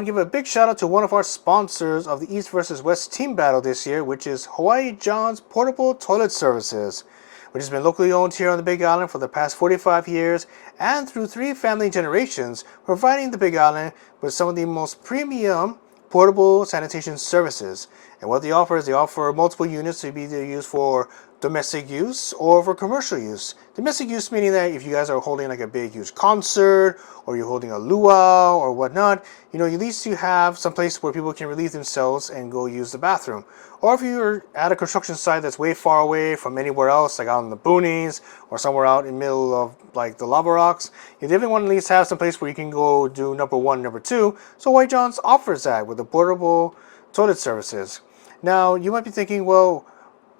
want to give a big shout out to one of our sponsors of the East versus West team battle this year, which is Hawaii John's Portable Toilet Services, which has been locally owned here on the Big Island for the past 45 years and through 3 family generations, providing the Big Island with some of the most premium portable sanitation services. And what they offer is they offer multiple units to be either used for domestic use or for commercial use. Domestic use meaning that if you guys are holding like a big huge concert or you're holding a luau or whatnot, at least you have some place where people can relieve themselves and go use the bathroom. Or if you're at a construction site that's way far away from anywhere else, like out in the boonies or somewhere out in the middle of like the lava rocks, you definitely want to at least have some place where you can go do number 1, number 2. So White John's offers that with the portable toilet services. Now you might be thinking, well,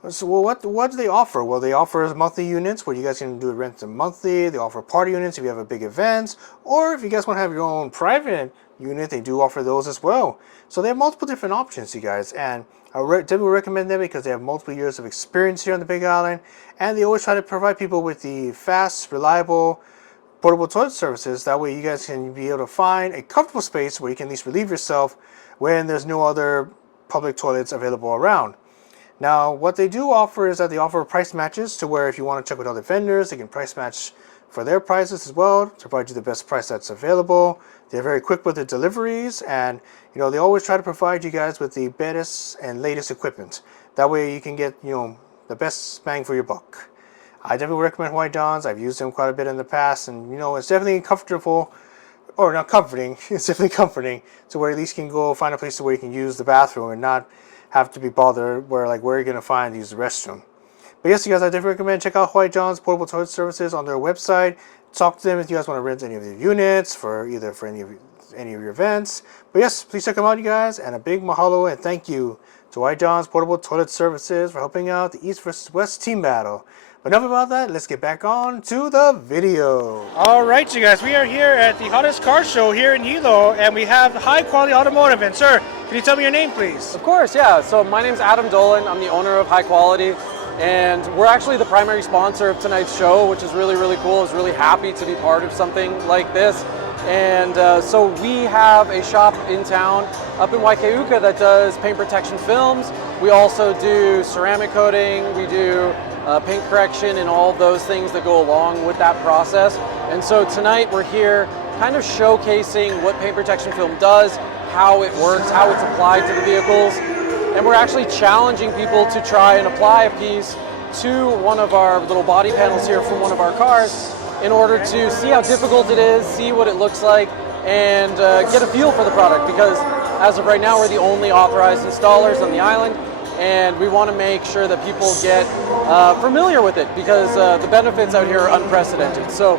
what do they offer? Well, they offer monthly units where you guys can do rent them monthly. They offer party units if you have a big event, or if you guys want to have your own private unit, they do offer those as well. So they have multiple different options, you guys, and I definitely recommend them because they have multiple years of experience here on the Big Island, and they always try to provide people with the fast, reliable, portable toilet services. That way you guys can be able to find a comfortable space where you can at least relieve yourself when there's no other public toilets available around. Now, what they do offer is that they offer price matches to where if you want to check with other vendors, they can price match for their prices as well to provide you the best price that's available. They're very quick with the deliveries, and they always try to provide you guys with the best and latest equipment. That way you can get the best bang for your buck. I definitely recommend Hawaii John's. I've used them quite a bit in the past, and it's definitely comfortable, or not comforting. It's definitely comforting to where at least you can go find a place where you can use the bathroom and not have to be bothered where you're going to find use the restroom. But yes, you guys, I definitely recommend check out Hawaii John's Portable Toilet Services on their website. Talk to them if you guys want to rent any of their units for any of your events. But yes, please check them out, you guys, and a big mahalo and thank you to Hawaii John's Portable Toilet Services for helping out the East versus West team battle. But enough about that, let's get back on to the video. Alright, you guys, we are here at the hottest car show here in Hilo, and we have High Quality Automotive. And sir, can you tell me your name, please? Of course, yeah. So my name's Adam Dolan. I'm the owner of High Quality, and we're actually the primary sponsor of tonight's show, which is really, really cool. I was really happy to be part of something like this. And so we have a shop in town up in Waikauka that does paint protection films. We also do ceramic coating. We do paint correction and all those things that go along with that process. And so tonight we're here kind of showcasing what paint protection film does, how it works, how it's applied to the vehicles. And we're actually challenging people to try and apply a piece to one of our little body panels here from one of our cars in order to see how difficult it is, see what it looks like, and get a feel for the product, because as of right now we're the only authorized installers on the island, and we want to make sure that people get familiar with it, because the benefits out here are unprecedented. So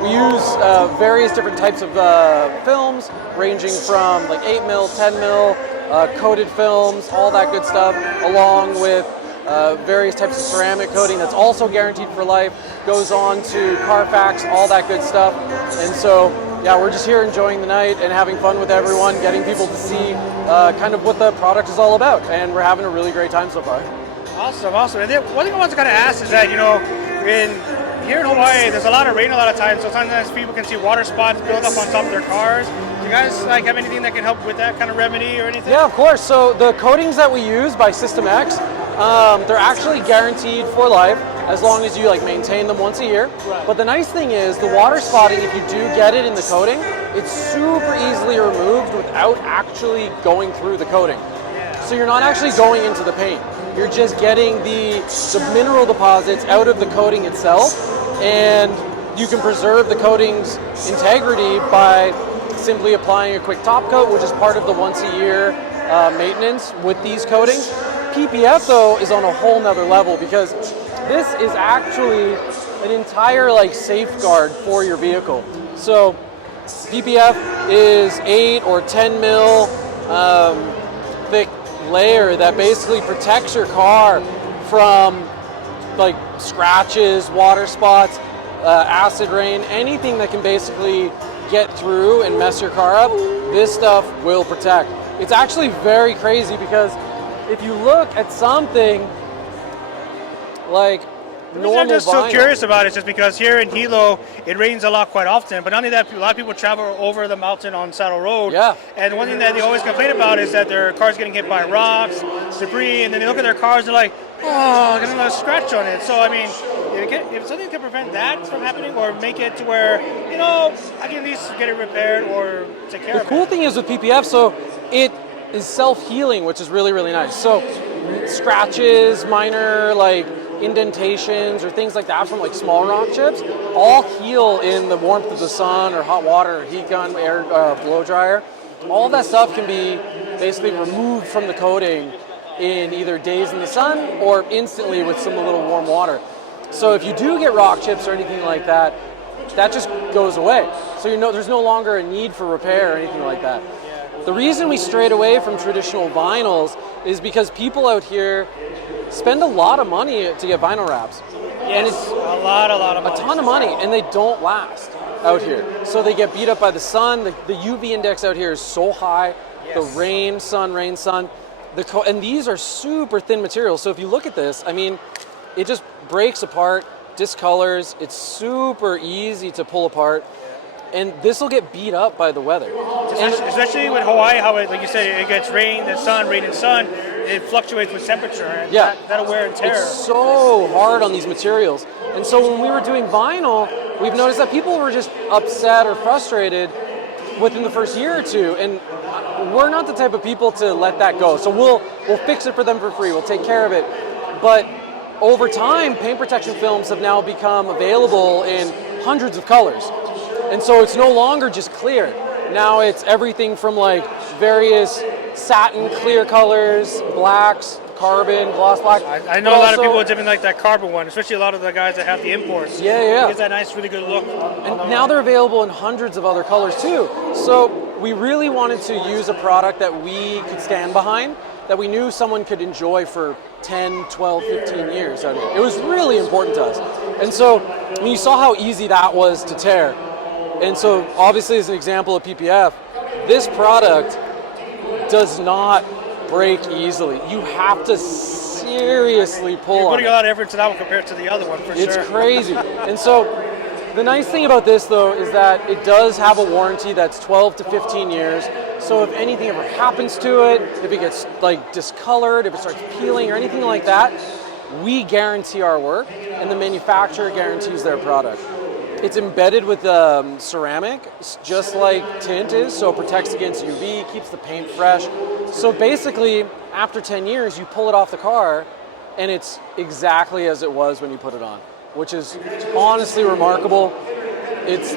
we use various different types of films, ranging from like 8mm, 10mm, coated films, all that good stuff, along with various types of ceramic coating that's also guaranteed for life, goes on to Carfax, all that good stuff. And so, yeah, we're just here enjoying the night and having fun with everyone, getting people to see kind of what the product is all about. And we're having a really great time so far. Awesome, awesome. And then one thing I want to kind of ask is that, here in Hawaii, there's a lot of rain a lot of times, so sometimes people can see water spots build up on top of their cars. Do you guys have anything that can help with that kind of remedy or anything? Yeah, of course. So the coatings that we use by System X, they're actually guaranteed for life as long as you maintain them once a year. Right. But the nice thing is the water spotting, if you do get it in the coating, it's super easily removed without actually going through the coating. Yeah. So you're not actually going into the paint. You're just getting the mineral deposits out of the coating itself, and you can preserve the coating's integrity by simply applying a quick top coat, which is part of the once a year maintenance with these coatings. PPF though is on a whole nother level, because this is actually an entire safeguard for your vehicle. So PPF is 8 or 10 mil thick layer that basically protects your car from scratches, water spots, acid rain, anything that can basically get through and mess your car up. This stuff will protect. It's actually very crazy, because if you look at something like normal I'm just so vinyl. curious about it, just because here in Hilo it rains a lot quite often. But not only that, a lot of people travel over the mountain on Saddle Road. Yeah. And one thing that they always complain about is that their cars getting hit by rocks, debris, and then they look at their cars and they're like, oh, getting a scratch on it. So I mean, if something can prevent that from happening, or make it to where I can at least get it repaired or take care of it. The cool thing is with PPF, so it is self-healing, which is really, really nice. So scratches, minor like indentations or things like that from like small rock chips all heal in the warmth of the sun or hot water or heat gun, air blow dryer. All that stuff can be basically removed from the coating in either days in the sun or instantly with some little warm water. So if you do get rock chips or anything like that, that just goes away. So there's no longer a need for repair or anything like that. The reason we strayed away from traditional vinyls is because people out here spend a lot of money to get vinyl wraps. Yes, and it's a lot of money. A ton of money, and they don't last out here. So they get beat up by the sun. The UV index out here is so high. Yes. The rain, sun. And these are super thin materials. So if you look at this, I mean, it just breaks apart, discolors. It's super easy to pull apart. And this will get beat up by the weather. Especially with Hawaii, how like you said, it gets rain and sun, it fluctuates with temperature, and that'll wear and tear. It's so hard on these materials. And so when we were doing vinyl, we've noticed that people were just upset or frustrated within the first year or two, and we're not the type of people to let that go. So we'll fix it for them for free, we'll take care of it. But over time, paint protection films have now become available in hundreds of colors. And so it's no longer just clear. Now it's everything from like various satin clear colors, blacks, carbon, gloss black. I know a lot of people are different like that carbon one, especially a lot of the guys that have the imports. Yeah. It gives that nice, really good look. And now they're available in hundreds of other colors too. So we really wanted to use a product that we could stand behind, that we knew someone could enjoy for 10, 12, 15 years out here. It was really important to us. And so when you saw how easy that was to tear, and so obviously as an example of PPF, this product does not break easily. You have to seriously pull on it. You're putting a lot of effort into that one compared to the other one, for sure. It's crazy. And so the nice thing about this though is that it does have a warranty that's 12 to 15 years. So if anything ever happens to it, if it gets like discolored, if it starts peeling or anything like that, we guarantee our work and the manufacturer guarantees their product. It's embedded with ceramic, just like tint is, so it protects against UV, keeps the paint fresh. So basically, after 10 years, you pull it off the car, and it's exactly as it was when you put it on, which is honestly remarkable. It's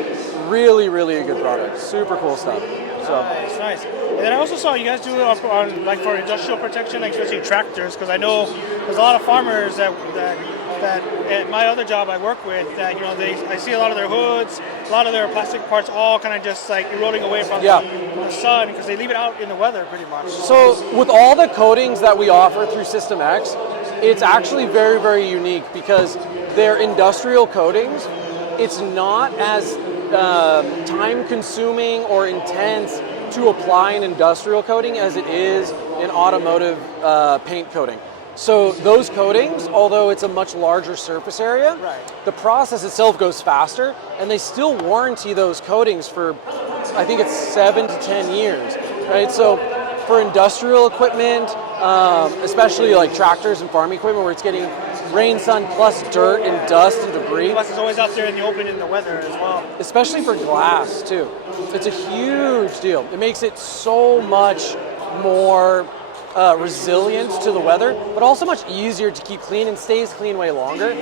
really, really a good product. Super cool stuff. So. Nice. And then I also saw you guys do it on like for industrial protection, like especially tractors, because I know there's a lot of farmers that at my other job I work with that I see a lot of their hoods, a lot of their plastic parts all kind of just like eroding away from the sun because they leave it out in the weather pretty much. So with all the coatings that we offer through System X, it's actually very, very unique because they're industrial coatings. It's not as time consuming or intense to apply an industrial coating as it is an automotive paint coating. So those coatings, although it's a much larger surface area, the process itself goes faster, and they still warranty those coatings for, I think it's 7 to 10 years, right? So for industrial equipment, especially like tractors and farm equipment where it's getting rain, sun, plus dirt and dust and debris. Plus it's always out there in the open in the weather as well. Especially for glass too. It's a huge deal. It makes it so much more resilient to the weather, but also much easier to keep clean and stays clean way longer.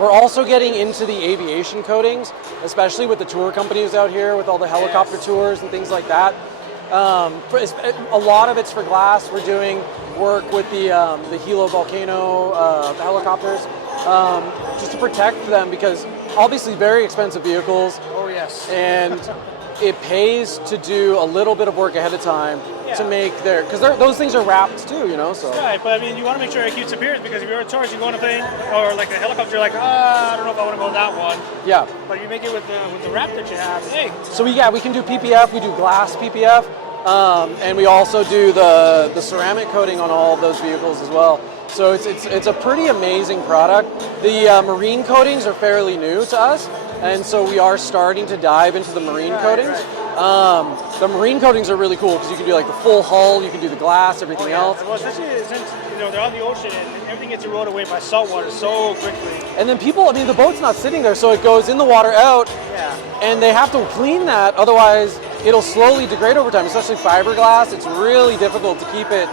We're also getting into the aviation coatings, especially with the tour companies out here with all the helicopter tours and things like that. A lot of it's for glass. We're doing work with the Hilo volcano helicopters just to protect them because obviously very expensive vehicles. Oh yes. And it pays to do a little bit of work ahead of time to make because those things are wrapped too, so. Right, but I mean, you want to make sure it keeps appearance because if you're a tourist, you go on a plane or like a helicopter, you're like, I don't know if I want to go on that one. Yeah. But you make it with the wrap that you have. Hey. So we can do PPF, we do glass PPF. And we also do the ceramic coating on all of those vehicles as well. So it's a pretty amazing product. The marine coatings are fairly new to us, and so we are starting to dive into the marine coatings. The marine coatings are really cool because you can do like the full hull, you can do the glass, everything else. Well, especially since they're on the ocean and everything gets eroded away by salt water so quickly. And then people, I mean, the boat's not sitting there, so it goes in the water out, and they have to clean that, otherwise it'll slowly degrade over time, especially fiberglass. It's really difficult to keep it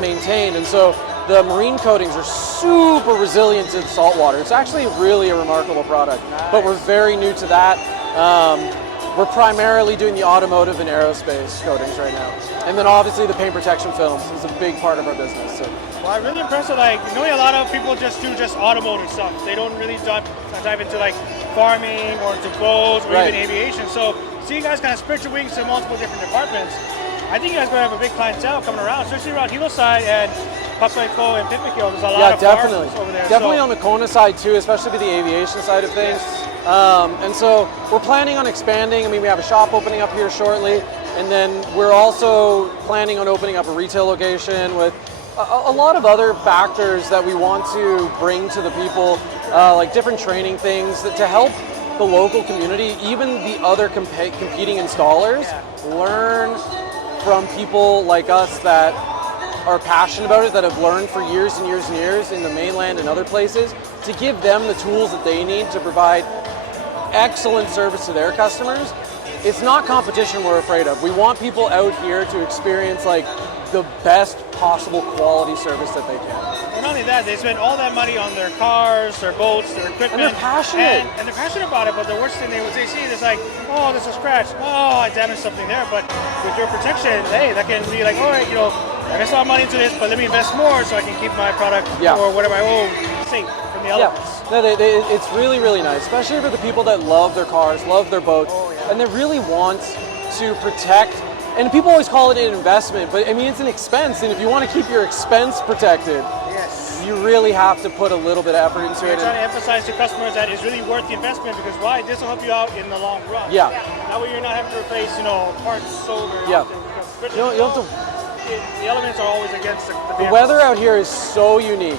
maintained, and so the marine coatings are super resilient to the salt water. It's actually really a remarkable product, but we're very new to that. We're primarily doing the automotive and aerospace coatings right now. And then obviously the paint protection films is a big part of our business. So. Well, I'm really impressed with knowing a lot of people just do automotive stuff. They don't really dive into farming or into boats or even aviation. So seeing you guys kind of spread your wings to multiple different departments, I think you guys are going to have a big clientele coming around, especially around Hillside and Papaco and Pippaquil. There's a lot of farms over there. Definitely on the Kona side too, especially with the aviation side of things. And so we're planning on expanding. I mean, we have a shop opening up here shortly, and then we're also planning on opening up a retail location with a lot of other factors that we want to bring to the people, like different training things to help the local community, even the other competing installers, learn from people like us that are passionate about it, that have learned for years and years and years in the mainland and other places, to give them the tools that they need to provide excellent service to their customers. It's not competition we're afraid of. We want people out here to experience the best possible quality service that they can. And not only that, they spend all that money on their cars, their boats, their equipment. And they're passionate. And they're passionate about it, but the worst thing they see is oh, there's a scratch. Oh, I damaged something there. But with your protection, hey, that can be all right, I invest a lot of money into this, but let me invest more so I can keep my product or whatever I own safe from the elements. No, it's really, really nice, especially for the people that love their cars, love their boats, and they really want to protect. And people always call it an investment, but I mean, it's an expense, and if you want to keep your expense protected, you really have to put a little bit of effort into it. We're trying to emphasize to customers that it's really worth the investment, because why? This will help you out in the long run. That way you're not having to replace, parts so very often. You have to. The elements are always against the weather out here is so unique.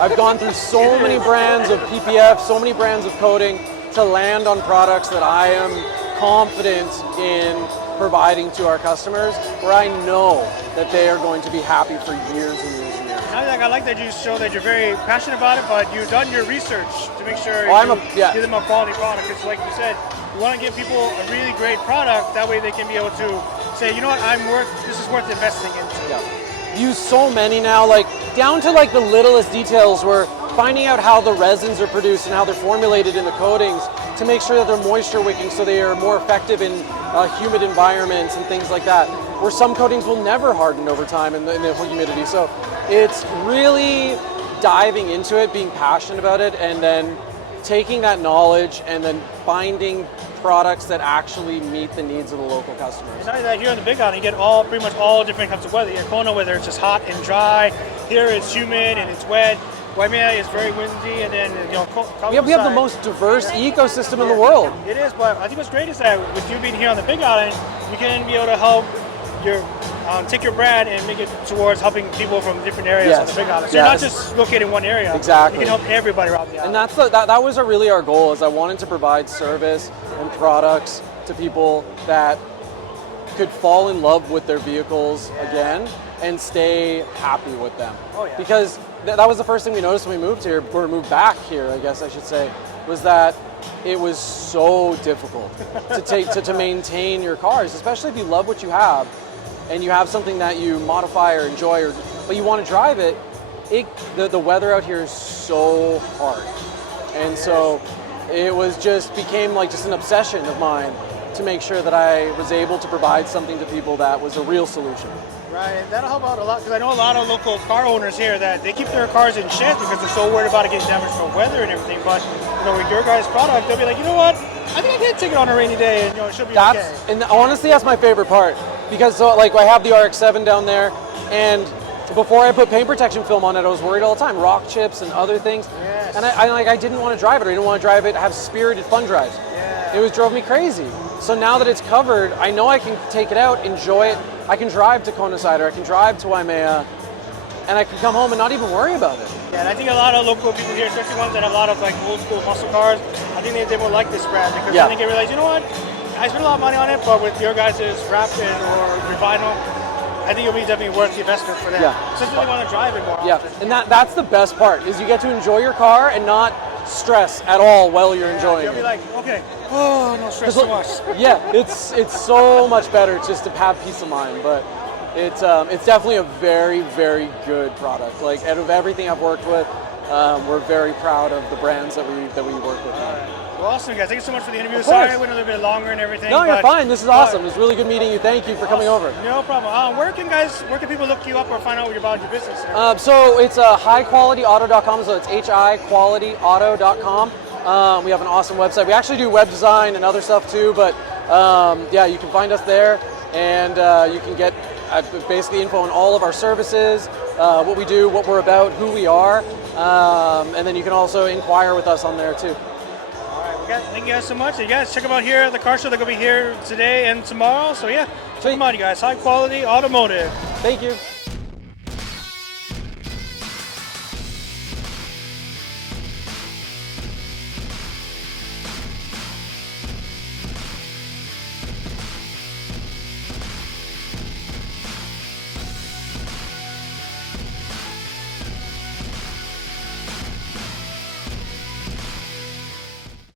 I've gone through so many brands of PPF, so many brands of coating to land on products that I am confident in providing to our customers, where I know that they are going to be happy for years and years and years. I like that you show that you're very passionate about it, but you've done your research to make sure give them a quality product. It's like you said, you want to give people a really great product, that way they can be able to say, you know what, this is worth investing into. Use so many now, down to the littlest details. We're finding out how the resins are produced and how they're formulated in the coatings to make sure that they're moisture wicking, so they are more effective in humid environments and things like that, where some coatings will never harden over time in the humidity. So it's really diving into it, being passionate about it, and then taking that knowledge and then finding products that actually meet the needs of the local customers. It's not that here in the Big Island, you get pretty much all different kinds of weather. You get Kona, whether it's just hot and dry. Here it's humid and it's wet. Waimea is very windy, and then we have the most diverse ecosystem in the world. It is, but I think what's great is that with you being here on the Big Island, you can be able to help take your brand and make it towards helping people from different areas on the Big Island. So you're not just located in one area. Exactly. You can help everybody around the island. And that was really our goal, is I wanted to provide service and products to people that could fall in love with their vehicles again and stay happy with them. Because that was the first thing we noticed when we moved here, or moved back here, I guess I should say, was that it was so difficult to maintain your cars, especially if you love what you have and you have something that you modify or enjoy, but you want to drive it. The weather out here is so hard, and so it became just an obsession of mine to make sure that I was able to provide something to people that was a real solution. Right, and that'll help out a lot, because I know a lot of local car owners here that they keep their cars in sheds because they're so worried about it getting damaged from weather and everything. But with your guys' product, they'll be like, you know what, I think I can take it on a rainy day, and it should be okay. And honestly, that's my favorite part, because I have the RX-7 down there, and before I put paint protection film on it, I was worried all the time, rock chips and other things. And I didn't want to drive it. I didn't want to drive it, have spirited fun drives. It drove me crazy. So now that it's covered, I know I can take it out, enjoy it, I can drive to Coincide, or I can drive to Waimea, and I can come home and not even worry about it. Yeah, and I think a lot of local people here, especially ones that have a lot of like old school muscle cars, I think they will like this brand because I think they realize, you know what, I spent a lot of money on it, but with your guys' Rapid or Revinyl, I think it'll be definitely worth the investment for them. Yeah. Since they want to drive it more Yeah, often. and that's the best part, is you get to enjoy your car and not stress at all while you're enjoying You'll it. be like, okay, oh, no stress too much. Yeah, it's so much better just to have peace of mind, but it's definitely a very, very good product. Like, out of everything I've worked with, we're very proud of the brands that we work with. Well, awesome, guys. Thank you so much for the interview. Of course. Sorry it went a little bit longer and everything. No, you're but, fine. This is awesome. It's really good meeting you. Thank you for coming over. No problem. Where can people look you up or find out about your business? So it's highqualityauto.com. So it's hiqualityauto.com. We have an awesome website. We actually do web design and other stuff too, but yeah, you can find us there, and you can get basically info on all of our services, what we do, what we're about, who we are, and then you can also inquire with us on there too. Thank you guys so much. You guys check them out here at the car show. They're going to be here today and tomorrow. So yeah, check them out, you guys. High Quality Automotive. Thank you.